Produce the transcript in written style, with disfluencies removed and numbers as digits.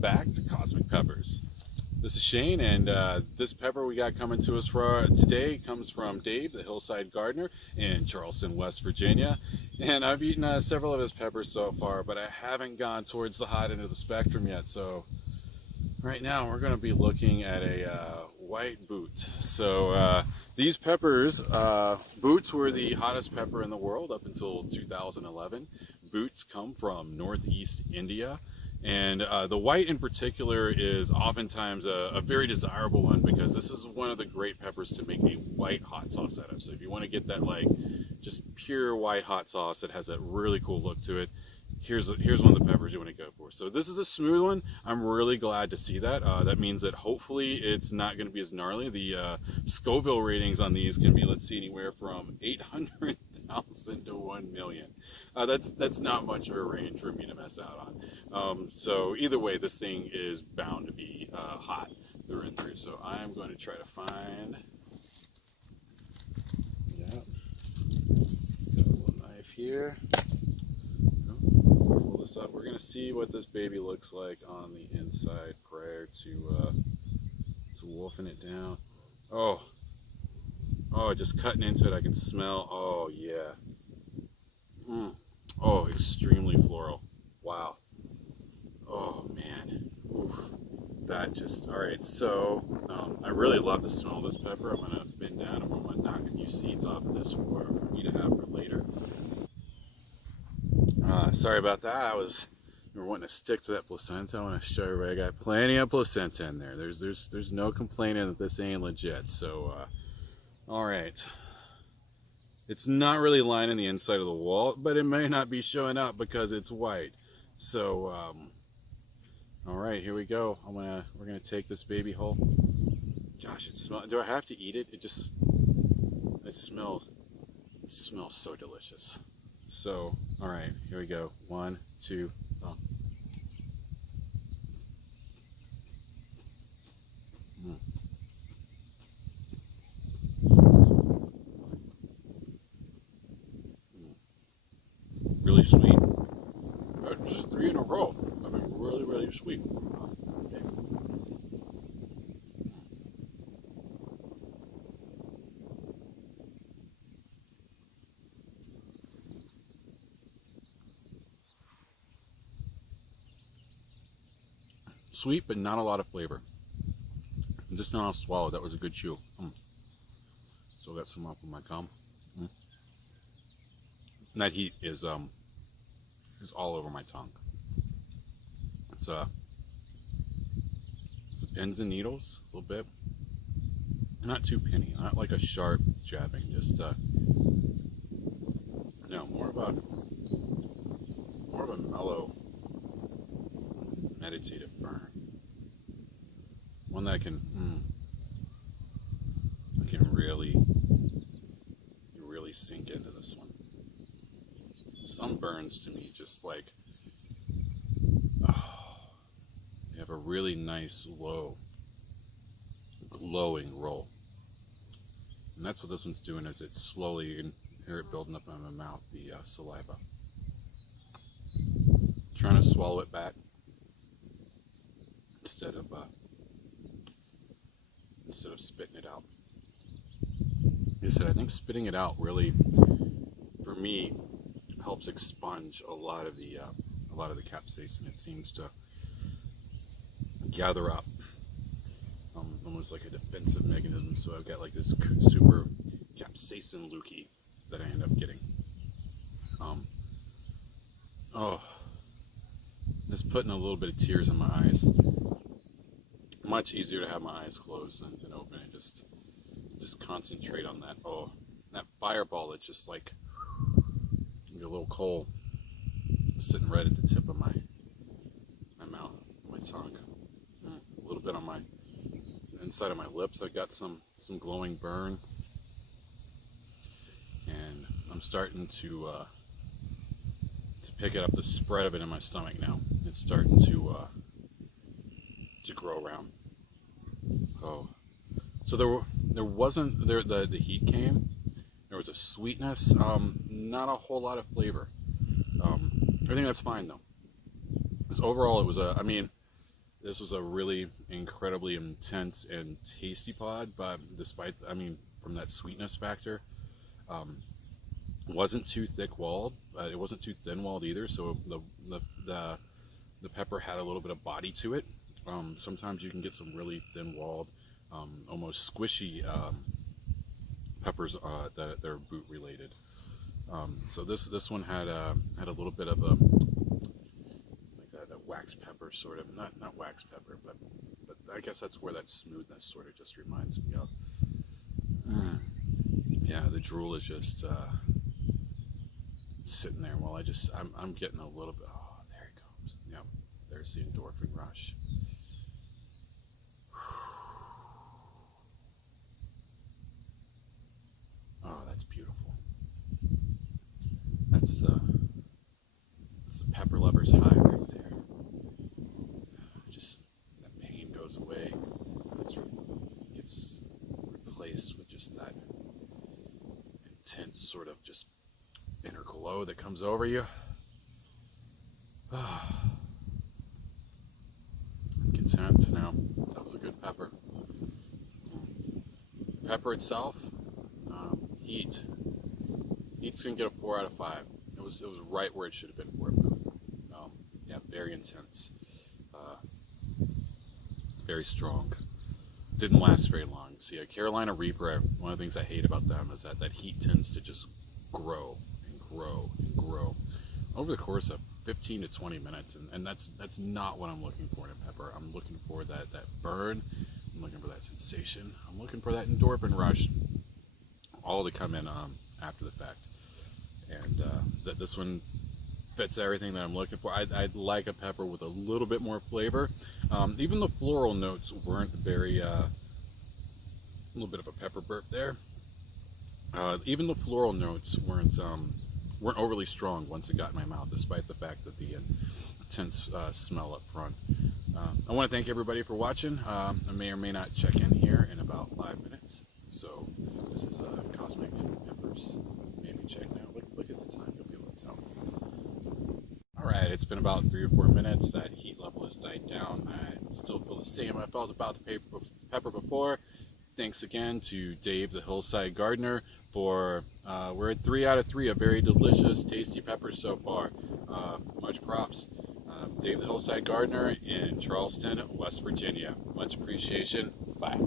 welcome back to Cosmic Peppers. This is Shane, and this pepper we got coming to us for today comes from Dave the Hillside Gardener in Charleston, West Virginia. And I've eaten several of his peppers so far, but I haven't gone towards the hot end of the spectrum yet. So right now we're going to be looking at a white Bhut. So these peppers, Bhuts were the hottest pepper in the world up until 2011. Bhuts come from northeast India. And the white in particular is oftentimes a very desirable one because this is one of the great peppers to make a white hot sauce out of. So if you want to get that like just pure white hot sauce that has that really cool look to it, here's one of the peppers you want to go for. So this is a smooth one. I'm really glad to see that. That means that hopefully it's not going to be as gnarly. The Scoville ratings on these can be, let's see, anywhere from 800,000 to 1 million. That's not much of a range for me to mess out on. So either way, this thing is bound to be hot through and through. So I'm going to try to find, got a little knife here. Pull this up. We're going to see what this baby looks like on the inside prior to wolfing it down. Oh, just cutting into it, I can smell. Oh yeah. Oh, extremely floral. Wow. Oh man. Oof. That just, all right. So I really love the smell of this pepper. I'm gonna bend down and I'm gonna knock a few seeds off of this for me to have for later. Sorry about that. We're wanting to stick to that placenta. I want to show everybody I got plenty of placenta in there. There's no complaining that this ain't legit. So all right. It's not really lining the inside of the wall, but it may not be showing up because it's white. So, all right, here we go. We're gonna take this baby whole. Gosh, it smells. Do I have to eat it? It smells so delicious. So, all right, here we go. 1, 2, oh. Really sweet. Just 3 in a row. I mean, really sweet. Okay. Sweet, but not a lot of flavor. Just not a swallow. That was a good chew. Still got some up in my gum. And that heat is all over my tongue. It's the pins and needles a little bit. Not too penny, not like a sharp jabbing, just no, more of a mellow, meditative burn. One that can really sink into this one. Some burns to me just like, they have a really nice low glowing roll, and that's what this one's doing. Is it slowly, you can hear it building up in my mouth, the saliva. Trying to swallow it back instead of spitting it out. Like I said, I think spitting it out really, for me, helps expunge a lot of the capsaicin. It seems to gather up, almost like a defensive mechanism. So I've got like this super capsaicin lookie that I end up getting. Just putting a little bit of tears in my eyes. Much easier to have my eyes closed than open and just concentrate on that. Oh, that fireball that's just like a little coal sitting right at the tip of my mouth, my tongue, a little bit on my inside of my lips. I've got some glowing burn, and I'm starting to pick it up, the spread of it in my stomach now. It's starting to grow around. Oh, so there wasn't the heat came. There was a sweetness, not a whole lot of flavor. I think that's fine though. Because overall it was I mean, This was a really incredibly intense and tasty pod, but despite, I mean, from that sweetness factor, wasn't too thick walled, but it wasn't too thin walled either. So the pepper had a little bit of body to it. Sometimes you can get some really thin walled, almost squishy peppers that they're Bhut related. So this one had a little bit of a wax pepper sort of, not wax pepper, but I guess that's where that smoothness sort of just reminds me of. Yeah, the drool is just sitting there while I'm getting a little bit. Oh, there it comes. Yep, there's the endorphin rush. Oh, that's beautiful. That's the pepper lover's high right there. Just that pain goes away. It gets replaced with just that intense sort of just inner glow that comes over you. I'm content now. That was a good pepper. Pepper itself, heat's gonna get a 4 out of 5. It was right where it should have been for a Bhut. Yeah, very intense, very strong. Didn't last very long. See, a Carolina Reaper, one of the things I hate about them is that heat tends to just grow and grow and grow over the course of 15 to 20 minutes, and that's not what I'm looking for in a pepper. I'm looking for that burn. I'm looking for that sensation. I'm looking for that endorphin rush, all to come in after the fact. And this one fits everything that I'm looking for. I'd like a pepper with a little bit more flavor. Even the floral notes weren't very, a little bit of a pepper burp there. Even the floral notes weren't overly strong once it got in my mouth, despite the fact that the intense smell up front. I want to thank everybody for watching. I may or may not check in here in about 5 minutes. So this is Cosmic Peppers. Maybe check now. Look at the time. You'll be able to tell. Alright, it's been about 3 or 4 minutes. That heat level has died down. I still feel the same I felt about the pepper before. Thanks again to Dave the Hillside Gardener for, we're at 3 out of 3, a very delicious, tasty pepper so far. Much props. Dave the Hillside Gardener in Charleston, West Virginia. Much appreciation. Bye.